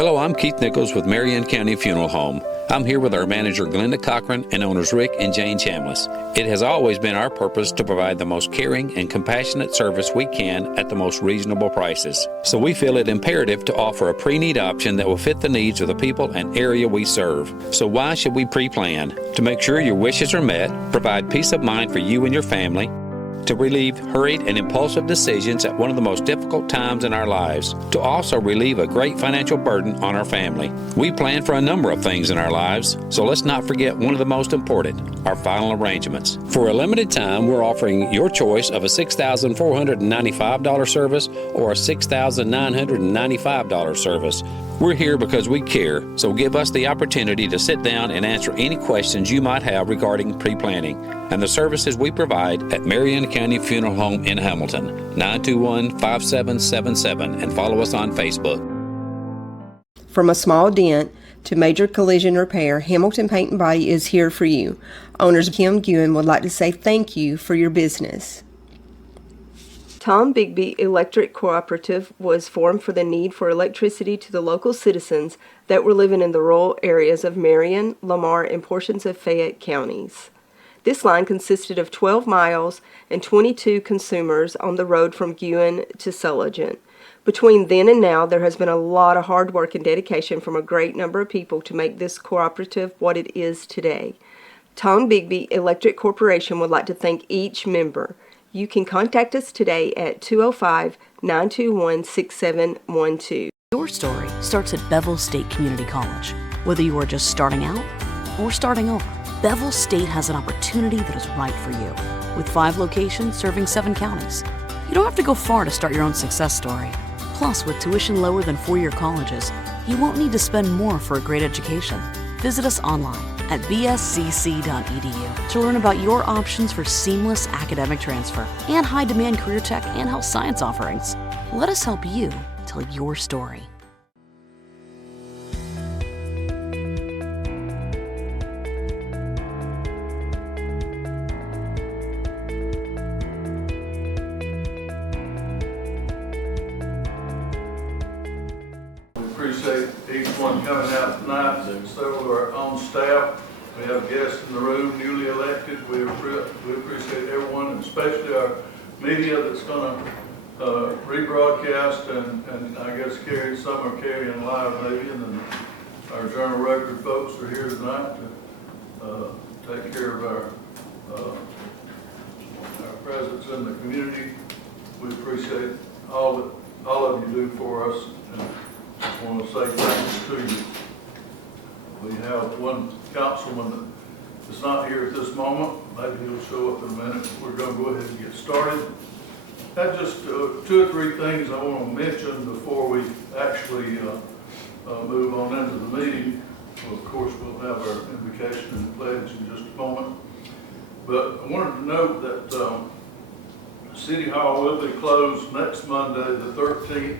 Hello, I'm Keith Nichols with Marion County Funeral Home. I'm here with our manager, Glenda Cochran, and owners Rick and Jane Chambliss. It has always been our purpose to provide the most caring and compassionate service we can at the most reasonable prices. So we feel it imperative to offer a pre-need option that will fit the needs of the people and area we serve. So why should we pre-plan? To make sure your wishes are met, provide peace of mind for you and your family, to relieve hurried and impulsive decisions at one of the most difficult times in our lives, to also relieve a great financial burden on our family. We plan for a number of things in our lives, so let's not forget one of the most important, our final arrangements. For a limited time, we're offering your choice of a $6,495 service or a $6,995 service. We're here because we care, so give us the opportunity to sit down and answer any questions you might have regarding pre-planning and the services we provide at Marion County Funeral Home in Hamilton, 921-5777, and follow us on Facebook. From a small dent to major collision repair, Hamilton Paint and Body is here for you. Owners Kim Guin would like to say thank you for your business. Tom Bigby Electric Cooperative was formed for the need for electricity to the local citizens that were living in the rural areas of Marion, Lamar, and portions of Fayette counties. This line consisted of 12 miles and 22 consumers on the road from Guin to Sulligent. Between then and now, there has been a lot of hard work and dedication from a great number of people to make this cooperative what it is today. Tom Bigby Electric Corporation would like to thank each member. You can contact us today at 205-921-6712. Your story starts at Bevel State Community College. Whether you are just starting out or starting over, Bevel State has an opportunity that is right for you. With 5 locations serving 7 counties, you don't have to go far to start your own success story. Plus, with tuition lower than 4-year colleges, you won't need to spend more for a great education. Visit us online at bscc.edu to learn about your options for seamless academic transfer and high-demand career tech and health science offerings. Let us help you tell your story. Appreciate each one coming out tonight, and several of our own staff. We have guests in the room, newly elected. We appreciate everyone, and especially our media that's going to rebroadcast and I guess some are carrying live maybe, and then our Journal Record folks are here tonight to take care of our presence in the community. We appreciate all of you do for us. And I want to say thanks to you. We have one councilman that's not here at this moment. Maybe he'll show up in a minute. We're going to go ahead and get started. I have just 2 or 3 things I want to mention before we actually move on into the meeting. Well, of course, we'll have our invocation and pledge in just a moment. But I wanted to note that City Hall will be closed next Monday, the 13th,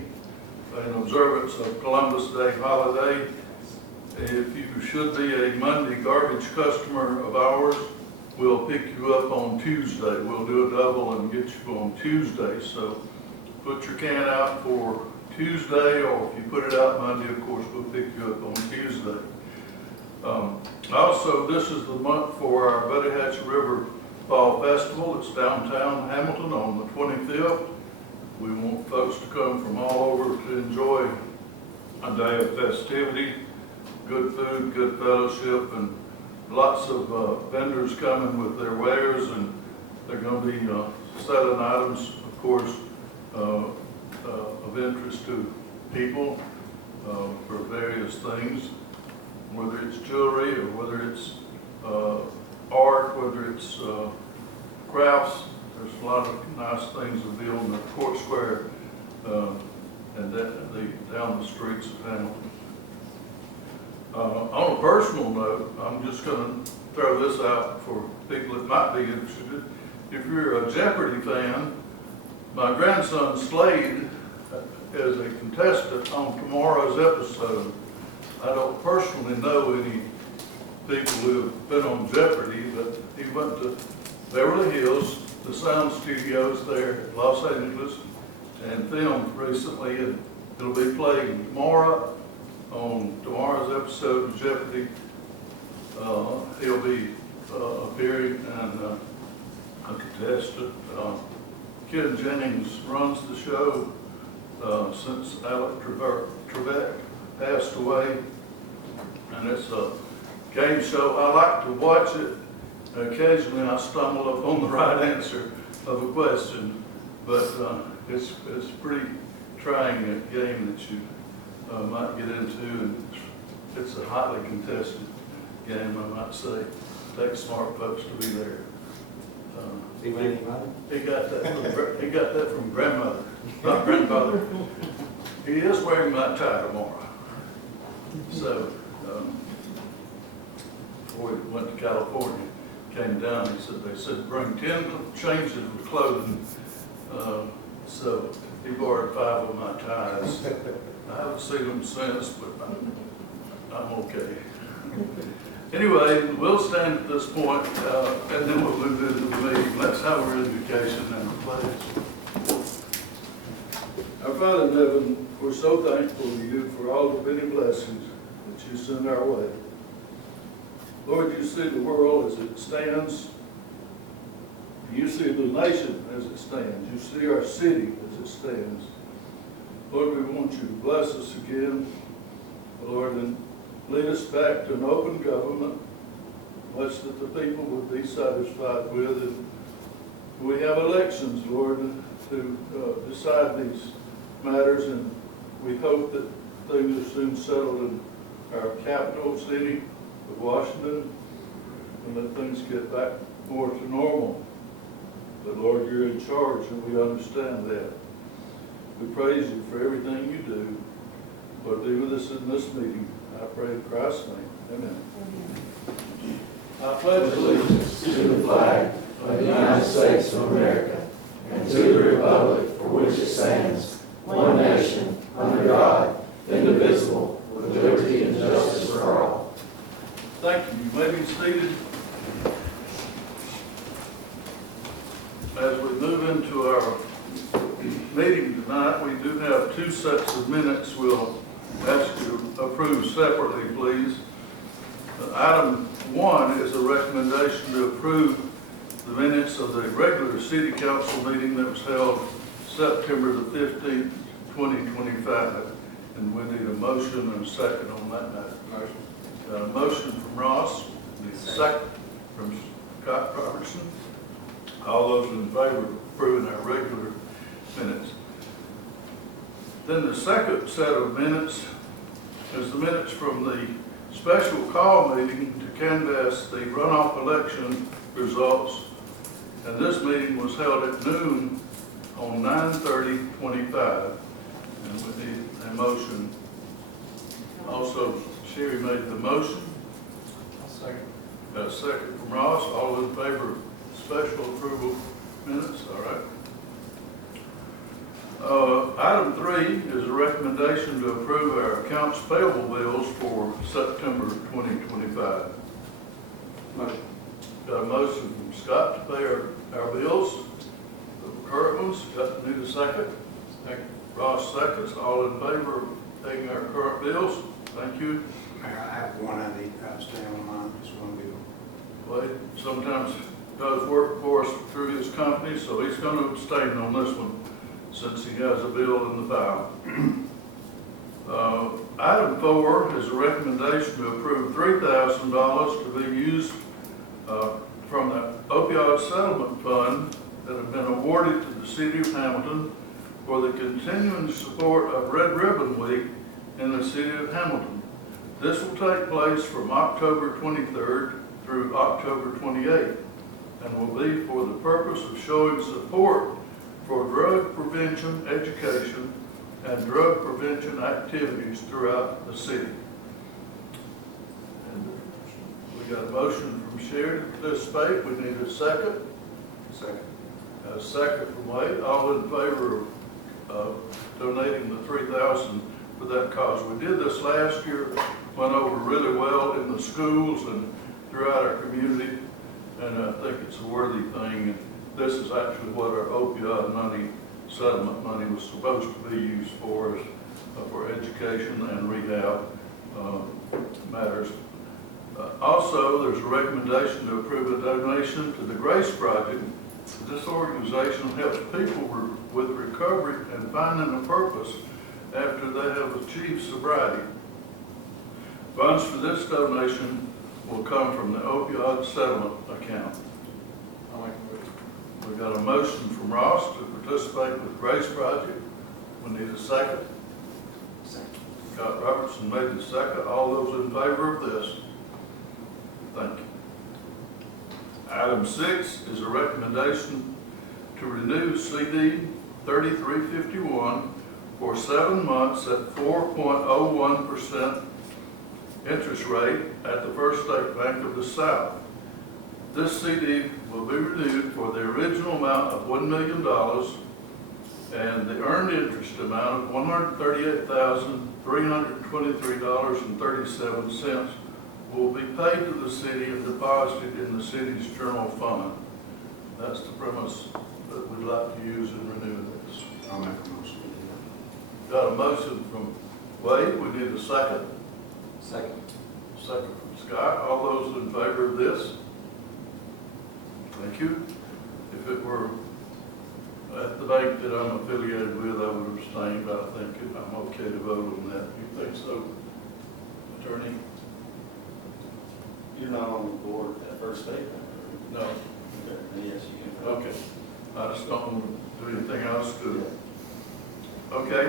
in observance of Columbus Day holiday. If you should be a Monday garbage customer of ours, we'll pick you up on Tuesday. We'll do a double and get you on Tuesday. So put your can out for Tuesday, or if you put it out Monday, of course, we'll pick you up on Tuesday. Also, this is the month for our Buttahatchee River Fall Festival. It's downtown Hamilton on the 25th. We want folks to come from all over to enjoy a day of festivity, good food, good fellowship, and lots of vendors coming with their wares, and they're going to be selling items, of course, of interest to people for various things, whether it's jewelry or whether it's art, whether it's crafts. There's a lot of nice things to be on the Court Square and down the streets of Hamilton. On a personal note, I'm just going to throw this out for people that might be interested. If you're a Jeopardy fan, my grandson Slade is a contestant on tomorrow's episode. I don't personally know any people who have been on Jeopardy, but he went to Beverly Hills, the sound studios there in Los Angeles, and filmed recently, and it'll be playing tomorrow episode of Jeopardy. He'll be appearing and a contestant. Ken Jennings runs the show since Alec Trebek passed away, and it's a game show. I like to watch it. Occasionally I stumble up on the right answer of a question, but it's pretty trying a game that you might get into, and it's a highly contested game, I might say. It takes smart folks to be there. He got that from grandmother, not grandfather. He is wearing my tie tomorrow. So before he went to California, came down, they said bring 10 changes of clothing. So he borrowed 5 of my ties. I haven't seen them since, but I'm okay. Anyway, we'll stand at this point, and then we'll move into the meeting. Let's have our invocation and a pledge. Our Father in heaven, we're so thankful to you for all the many blessings that you send our way. Lord, you see the world as it stands. You see the nation as it stands. You see our city as it stands. Lord, we want you to bless us again, Lord, and lead us back to an open government, much that the people would be satisfied with. And we have elections, Lord, to decide these matters, and we hope that things are soon settled in our capital city of Washington, and that things get back more to normal. But Lord, you're in charge, and we understand that. We praise you for everything you do. Lord, be with us in this meeting. I pray in Christ's name. Amen. I pledge allegiance to the flag of the United States of America and to the republic for which it stands, one nation, under God, indivisible, with liberty and justice for all. Thank you. You may be seated. As we move into our meeting tonight, we do have 2 sets of minutes we'll ask you to approve separately, please. Item 1 is a recommendation to approve the minutes of the regular city council meeting that was held September the 15th, 2025. And we need a motion and a second on that matter. Motion. Got a motion from Ross, need a second from Scott Robertson. All those in favor of approving our regular minutes. Then the second set of minutes is the minutes from the special call meeting to canvass the runoff election results. And this meeting was held at noon on 9/30/25. And we need a motion. Also, Sherry made the motion. I'll second. Got a second from Ross. All in favor of special approval minutes? All right. Item 3 is a recommendation to approve our accounts payable bills for September 2025. Motion. Got a motion from Scott to pay our bills, the current ones. Need a second? Second. Ross seconds. All in favor of paying our current bills? Thank you. Mayor, I have one I need to abstain on mine, just one bill. Wade sometimes does work for us through his company, so he's going to abstain on this one since he has a bill in the file. Item 4 is a recommendation to approve $3,000 to be used from the opioid settlement fund that have been awarded to the city of Hamilton for the continuing support of Red Ribbon Week in the city of Hamilton. This will take place from October 23rd through October 28th and will be for the purpose of showing support for drug prevention education and drug prevention activities throughout the city. And we got a motion from Sherry to participate. We need a second. Second. A second from Wade. All in favor of donating the $3,000 for that cause. We did this last year, went over really well in the schools and throughout our community, and I think it's a worthy thing. This is actually what our opioid money, settlement money, was supposed to be used for, is for education and rehab. Also, there's a recommendation to approve a donation to the Grace Project. This organization helps people with recovery and finding a purpose after they have achieved sobriety. Funds for this donation will come from the opioid settlement account. We got a motion from Ross to participate with Grace Project. We need a second. Scott Robertson made the second. All those in favor of this? Thank you. Item 6 is a recommendation to renew CD 3351 for 7 months at 4.01% interest rate at the First State Bank of the South. This CD will be renewed for the original amount of $1 million and the earned interest amount of $138,323.37 will be paid to the city and deposited in the city's general fund. That's the premise that we'd like to use in renewing this. I'll make a motion. Got a motion from Wade, we need a second. Second. Second from Scott. All those in favor of this? Thank you. If it were at the bank that I'm affiliated with, I would abstain, but I think I'm okay to vote on that. You think so, Attorney? You're not on the board at First State? No. Okay, then yes, you can. Okay. I just don't want to do anything else to it. Okay.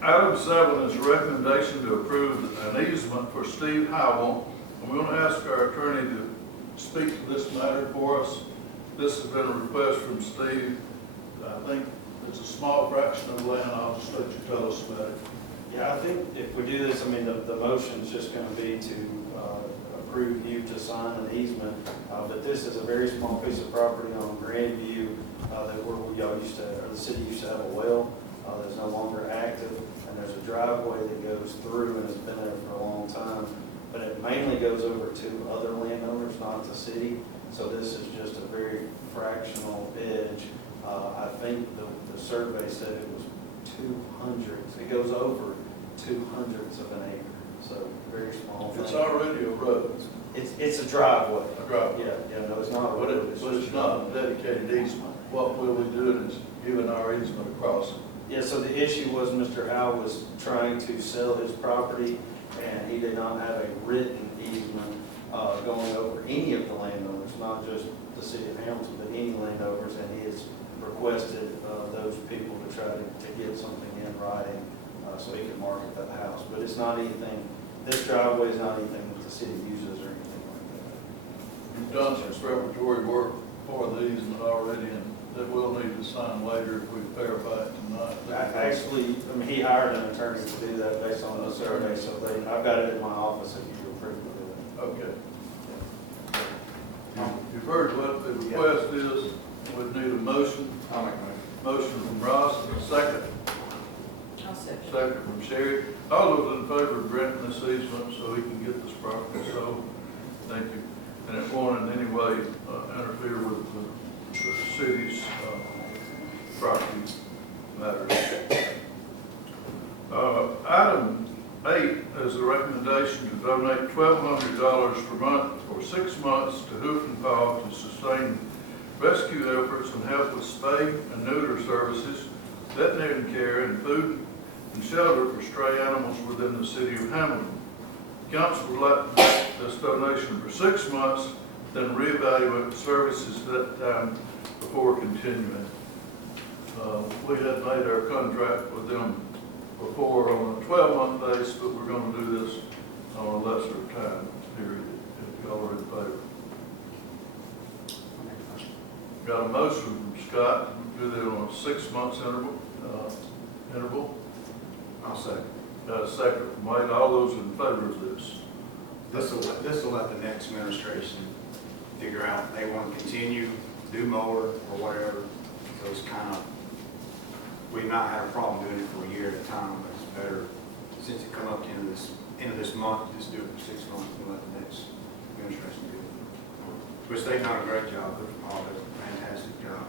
Item 7 is a recommendation to approve an easement for Steve Howell. I'm going to ask our attorney to speak to this matter for us. This has been a request from Steve. I think it's a small fraction of land. I'll just let you tell us about it. Yeah, I think if we do this, I mean, the motion's just going to be to approve you to sign an easement. But this is a very small piece of property on Grandview that y'all used to, or the city used to have a well that's no longer active. And there's a driveway that goes through and has been there for a long time. But it mainly goes over to other landowners, not the city. So this is just a very fractional edge. I think the survey said it was 200. It goes over 200ths of an acre. So very small thing. It's already a road. It's a driveway. A driveway. Yeah, no, it's not a But road. it's not a dedicated easement. What will we do is giving our easement across it. Yeah, so the issue was Mr. Howe was trying to sell his property, and he did not have a written easement going over any of the landowners, not just the city of Hamilton, but any landowners, and he has requested those people to try to get something in writing so he can market that house. But it's not anything, this driveway is not anything that the city uses or anything like that. You've done some preparatory work for the easement already, and that we'll need to sign later if we verify it tonight. Actually, I mean, he hired an attorney to do that based on the survey, so I've got it in my office if you approve of it. Okay. You've heard what the request is. We'd need a motion. I'll make a motion. Motion from Ross, and a second. I'll second. Second from Sherry. All those in favor of granting this easement so we can get this property sold? Thank you. And it won't in any way interfere with the city's property matters. Item 8 is a recommendation to donate $1,200 per month for 6 months to Hoof and Paw to sustain rescue efforts and help with spay and neuter services, veterinary care, and food and shelter for stray animals within the city of Hamilton. Council would like to make this donation for 6 months, then reevaluate the services at that time before continuing. We had made our contract with them before on a 12-month basis, but we're going to do this on a lesser time period, if y'all are in favor. Got a motion from Scott to do that on a 6 months interval. I'll second. Got a second from Wade. All those in favor of this? This will let the next administration figure out if they want to continue, do more, or whatever. So it's kind of, we've not had a problem doing it for a year at a time, but it's better, since it come up to the end of this month, just do it for 6 months and let the next administration do it. Which they've done a great job, they've all done a fantastic job.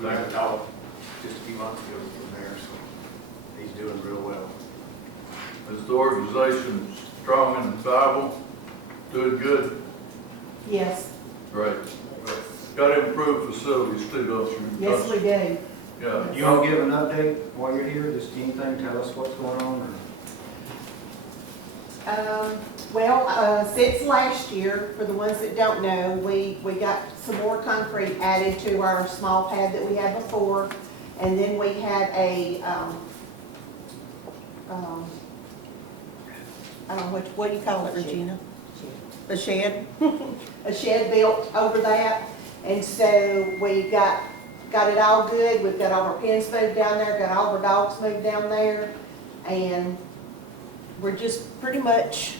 We got a dog just a few months ago from there, so he's doing real well. Is the organization strong and viable? Doing good? Yes. Great. Got to improve facilities too, don't you? Yes, we do. Yeah. You want to give an update while you're here, just anything, tell us what's going on, or? Since last year, for the ones that don't know, we got some more concrete added to our small pad that we had before. And then we had a, I don't know, what do you call it, Regina? A shed? A shed built over that. And so we got it all good. We've got all our pens moved down there, got all our dogs moved down there. And we're just pretty much,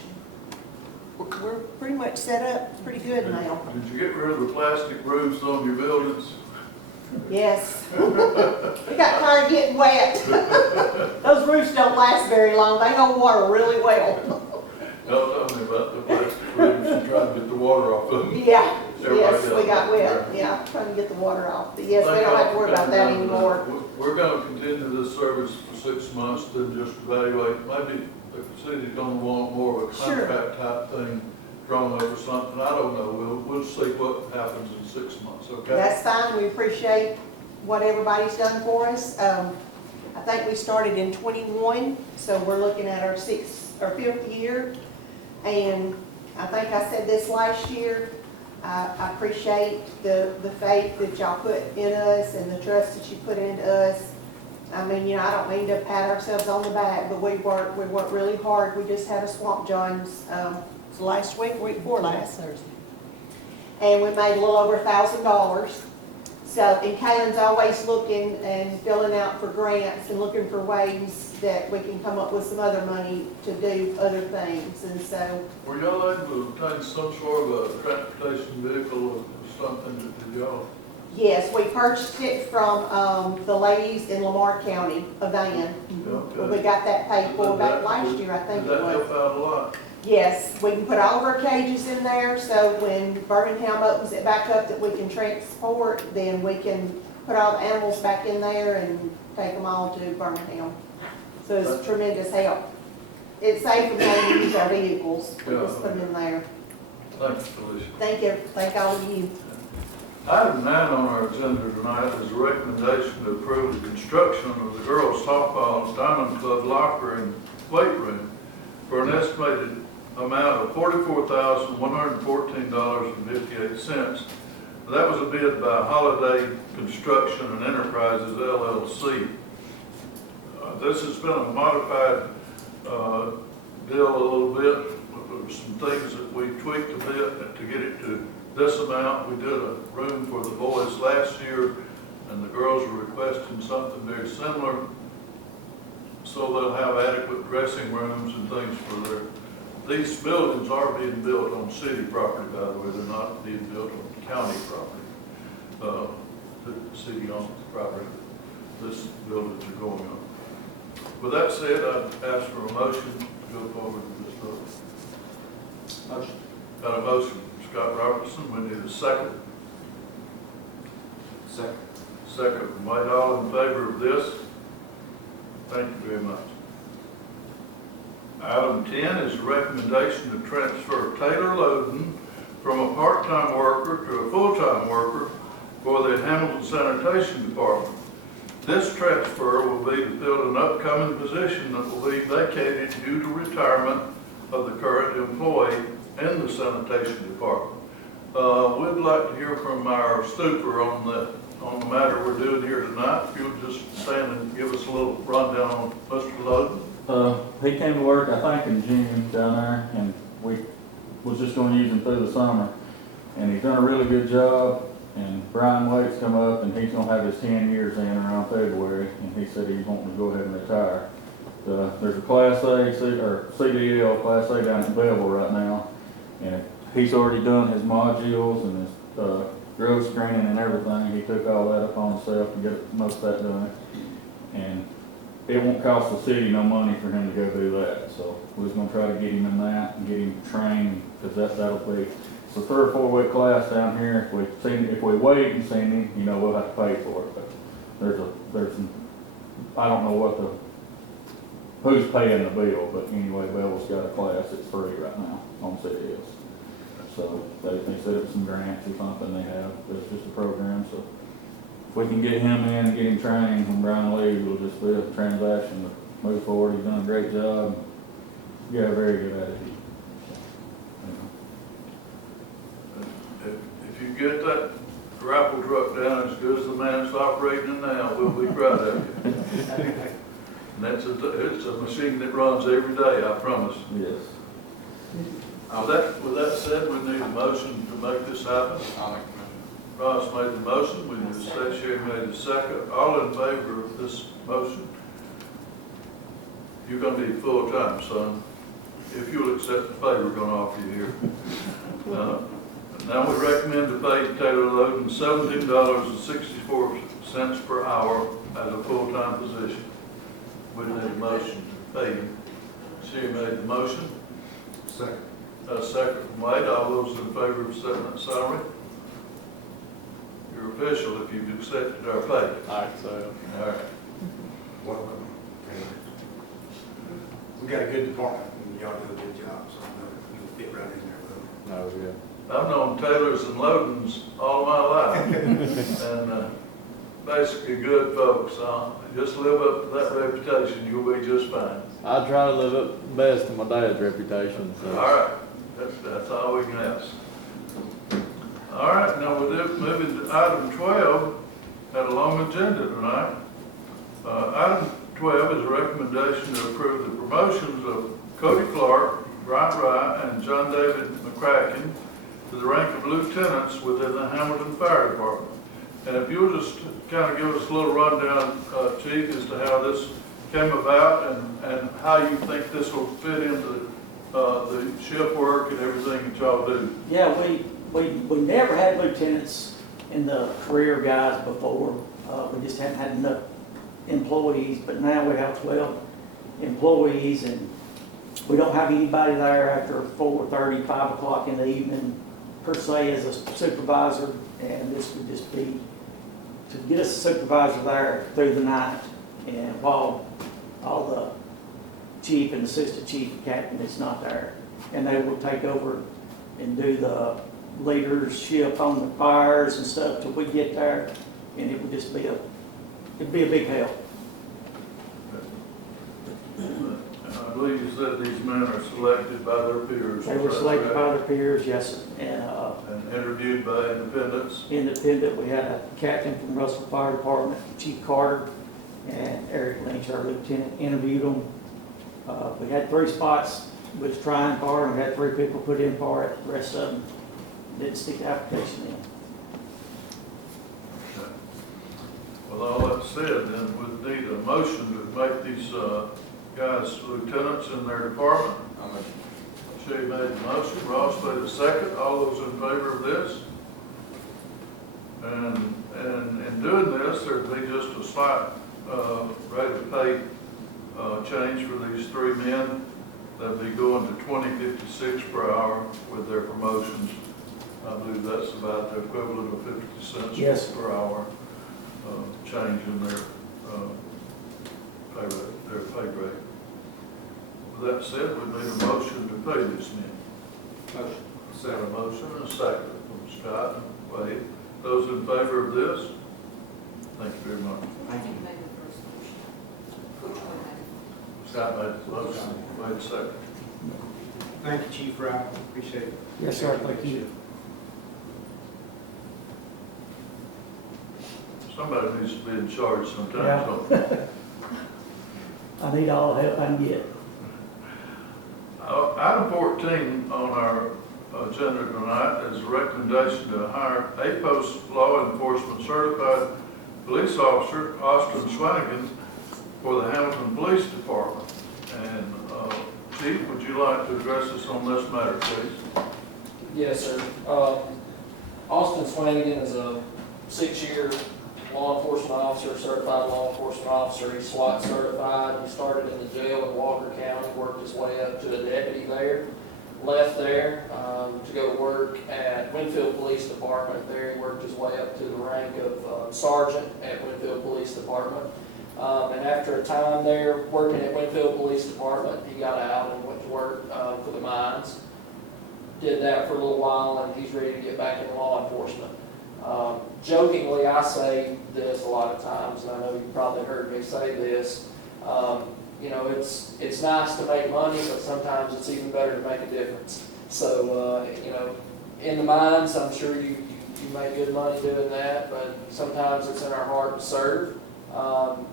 we're pretty much set up pretty good now. Did you get rid of the plastic roofs on your buildings? Yes. We got tired of getting wet. Those roofs don't last very long. They hold water really well. Don't tell me about the plastic roofs and trying to get the water off of them. Yeah, Everybody yes, we else. got wet. Yeah, trying to get the water off. But yes, we don't have to worry about that anymore. We're going to continue this service for 6 months, then just evaluate. Maybe the city's going to want more of a Sure. contract type thing drawn up or something. I don't know. We'll see what happens in 6 months, okay? That's fine. We appreciate what everybody's done for us. I think we started in 21, so we're looking at our 5th year. And I think I said this last year, I appreciate the faith that y'all put in us and the trust that you put into us. I mean, I don't mean to pat ourselves on the back, but we worked really hard. We just had a Swamp John's, last week before last. Thursday. And we made a little over $1,000. So, and Kaylin's always looking and filling out for grants and looking for ways that we can come up with some other money to do other things. And so, Were y'all able to obtain some sort of a transportation vehicle or something that did y'all? yes, we purchased it from the ladies in Lamar County, a van. Okay. We got that paid for back last year, I think it Did that was. help out a lot? Yes, we can put all of our cages in there, so when Birmingham opens it back up that we can transport, then we can put all the animals back in there and take them all to Birmingham. So it's tremendous help. It's safe for them to use our vehicles, we just put them in there. Thanks, Felicia. Thank all of you. Item 9 on our agenda tonight is a recommendation to approve the construction of the girls' softball and Diamond Club locker and weight room for an estimated amount of $44,114.58. That was a bid by Holiday Construction and Enterprises LLC. This has been a modified deal a little bit. There were some things that we tweaked a bit to get it to this amount. We did a room for the boys last year, and the girls are requesting something very similar, so they'll have adequate dressing rooms and things for their. These buildings are being built on city property, by the way. They're not being built on county property. The city owns the property. This buildings are going on. With that said, I'd ask for a motion to go forward with this vote. Motion. Got a motion from Scott Robertson. We need a second. Second. Second from White. All in favor of this? Thank you very much. Item 10 is a recommendation to transfer Taylor Loden from a part-time worker to a full-time worker for the Hamilton Sanitation Department. This transfer will be to fill an upcoming position that will be vacated due to retirement of the current employee in the sanitation department. We'd like to hear from our stooper on the matter we're doing here tonight. If you'll just stand and give us a little rundown on Mr. Loden. He came to work, I think, in June down there, and we was just going to use him through the summer. And he's done a really good job. And Brian Waite's come up, and he's going to have his 10 years in around February, and he said he's wanting to go ahead and retire. There's a Class A, or CDL Class A down at Bevel right now, and he's already done his modules and his growth screening and everything. He took all that upon himself to get most of that done. And it won't cost the city no money for him to go do that. So we're just going to try to get him in that and get him trained, because that'll be, it's a 3 or 4 week class down here. If we wait and see him, we'll have to pay for it. But I don't know who's paying the bill, but anyway, Bevel's got a class that's free right now on CDS. So they set up some grants or something they have, it's just a program, so if we can get him in and get him trained when Brian leaves, it'll just be a transaction to move forward. He's done a great job. He's got a very good attitude. If you get that grapple truck down as good as the man that's operating it now, we'll be proud of you. And it's a machine that runs every day, I promise. Yes. With that said, we need a motion to make this happen. I'll make Ross made the motion, we need a second, Sherry made the second. All in favor of this motion? You're gonna be full-time, son, if you'll accept the pay we're gonna offer you here. Now we recommend to pay Taylor Loden $17.64 per hour as a full-time position. We need a motion to pay him. Sherry made the motion. Second. A second from Wade. All those in favor of setting that salary? You're official if you've accepted our pay. All right. Welcome. We got a good department, and y'all do a good job, so I know you'll fit right in there with them. I've known Taylors and Lodens all my life, and basically good folks. Just live up to that reputation, you'll be just fine. I try to live up best to my dad's reputation. So. All right, that's all we can ask. All right, now we're moving to item 12. Had a long agenda tonight. Item 12 is a recommendation to approve the promotions of Cody Clark, Bryant Rye, and John David McCracken to the rank of lieutenants within the Hamilton Fire Department. And if you'll just kind of give us a little rundown, Chief, as to how this came about and how you think this will fit into the shift work and everything that y'all do. Yeah, we never had lieutenants in the career guys before. We just haven't had enough employees, but now we have 12 employees, and we don't have anybody there after 4:30, 5 o'clock in the evening per se as a supervisor, and this would just be to get us a supervisor there through the night, and while all the chief and assistant chief and captain is not there, and they will take over and do the leadership on the fires and stuff till we get there, and it would just be it'd be a big help. I believe you said these men are selected by their peers. They were selected by their peers, yes, sir. And interviewed by independents. Independent, we had a captain from Russell Fire Department, Chief Carter, and Eric Lynch, our lieutenant, interviewed them. We had 3 spots, we was trying for, and we had 3 people put in for it. The rest of them didn't stick the application in. Okay. Well, all that said, then we need a motion to make these guys lieutenants in their department. Shay made the motion, Ross made the second. All those in favor of this? And in doing this, there'd be just a slight rate of pay change for these 3 men. They'll be going to $20.56 per hour with their promotions. I believe that's about the equivalent of 50 cents Yes. per hour change in their pay rate. With that said, we need a motion to pay these men. Motion. A motion and a second from Scott and Wade. Those in favor of this? Thank you very much. I think you made the first motion. Which one had it? Scott made the motion, Wade second. Thank you, Chief Wright. Appreciate it. Yes, sir, thank you. Somebody needs to be in charge sometimes, Yeah. don't they? I need all the help I can get. Item 14 on our agenda tonight is a recommendation to hire a post law enforcement certified police officer, Austin Swanigan, for the Hamilton Police Department. And Chief, would you like to address us on this matter, please? Yes, sir. Austin Swanigan is a 6-year law enforcement officer, certified law enforcement officer. He's SWAT certified. He started in the jail in Walker County, worked his way up to a deputy there, left there to go to work at Winfield Police Department. There he worked his way up to the rank of sergeant at Winfield Police Department. And after a time there working at Winfield Police Department, he got out and went to work for the mines. did that for a little while, and he's ready to get back into law enforcement. Jokingly, I say this a lot of times, and I know you've probably heard me say this. You know, it's nice to make money, but sometimes it's even better to make a difference. So, you know, in the mines, I'm sure you make good money doing that, but sometimes it's in our heart to serve.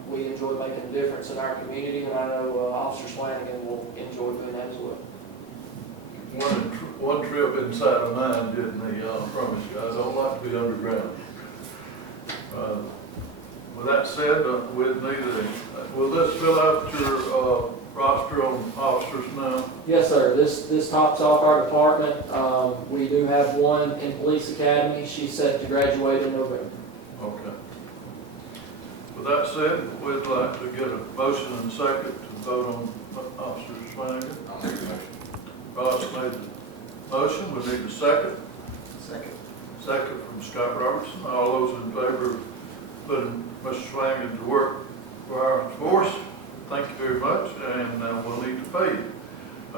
We enjoy making a difference in our community, and I know Officer Swanigan will enjoy doing that as well. One trip inside a mine, didn't he? I promise you, I don't like to be underground. With that said, will this fill out your roster on officers now? Yes, sir. This tops off our department. We do have one in Police Academy. She's set to graduate in November. Okay. With that said, we'd like to get a motion and second to vote on Officer Swanigan. I'll make a motion. Ross made the motion. We need a second. Second. Second from Scott Robertson. All those in favor of putting Mr. Swanigan to work for our force, thank you very much, and we'll need to pay you.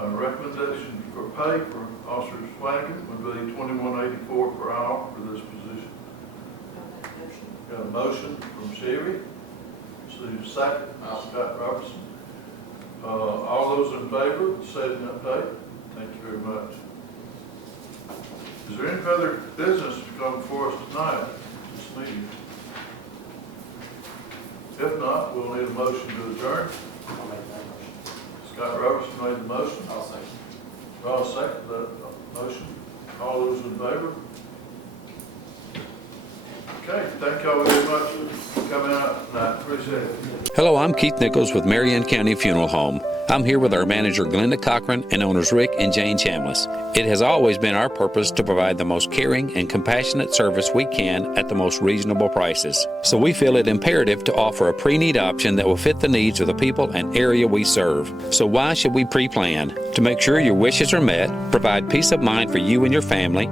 Recommendation for pay for Officer Swanigan would be $21.84 per hour for this position. Got a motion from Sherry. Steve second. Scott Robertson. All those in favor of setting that pay, thank you very much. Is there any further business to come before us tonight at this meeting? If not, we'll need a motion to adjourn. I'll make that motion. Scott Robertson made the motion. I'll second. Ross seconded that motion. All those in favor? Okay, thank y'all very much for coming out tonight. Appreciate it. Hello, I'm Keith Nichols with Marion County Funeral Home. I'm here with our manager, Glenda Cochran, and owners Rick and Jane Chambliss. It has always been our purpose to provide the most caring and compassionate service we can at the most reasonable prices. So we feel it imperative to offer a pre-need option that will fit the needs of the people and area we serve. So why should we pre-plan? To make sure your wishes are met, provide peace of mind for you and your family,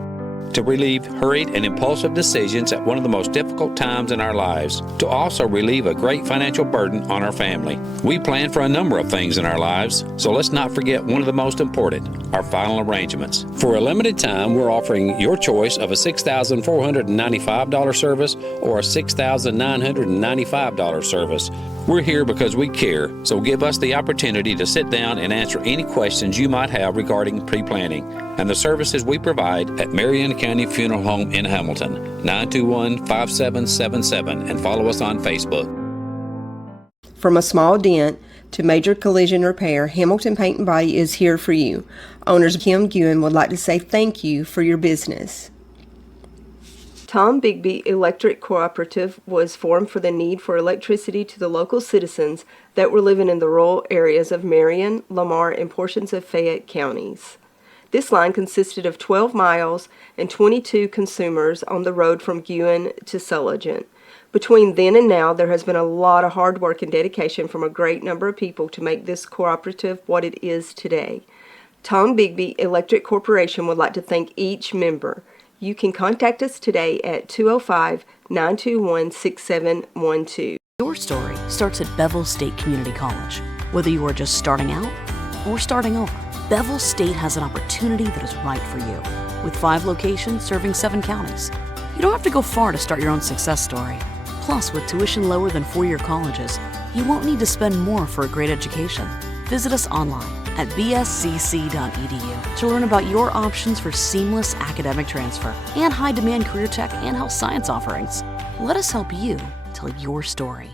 to relieve hurried and impulsive decisions at one of the most difficult times in our lives, to also relieve a great financial burden on our family. We plan for a number of things in our lives, so let's not forget one of the most important, our final arrangements. For a limited time, we're offering your choice of a $6,495 service or a $6,995 service. We're here because we care, so give us the opportunity to sit down and answer any questions you might have regarding pre-planning and the services we provide at Marion County Funeral Home in Hamilton, 921-5777, and follow us on Facebook. From a small dent to major collision repair, Hamilton Paint and Body is here for you. Owners Kim Guin would like to say thank you for your business. Tom Bigby Electric Cooperative was formed for the need for electricity to the local citizens that were living in the rural areas of Marion, Lamar, and portions of Fayette counties. This line consisted of 12 miles and 22 consumers on the road from Guin to Sulligent. Between then and now, there has been a lot of hard work and dedication from a great number of people to make this cooperative what it is today. Tom Bigby Electric Corporation would like to thank each member. You can contact us today at 205-921-6712. Your story starts at Bevel State Community College. Whether you are just starting out or starting over, Bevel State has an opportunity that is right for you. With 5 locations serving 7 counties, you don't have to go far to start your own success story. Plus, with tuition lower than 4-year colleges, you won't need to spend more for a great education. Visit us online at bscc.edu to learn about your options for seamless academic transfer and high-demand career tech and health science offerings. Let us help you tell your story.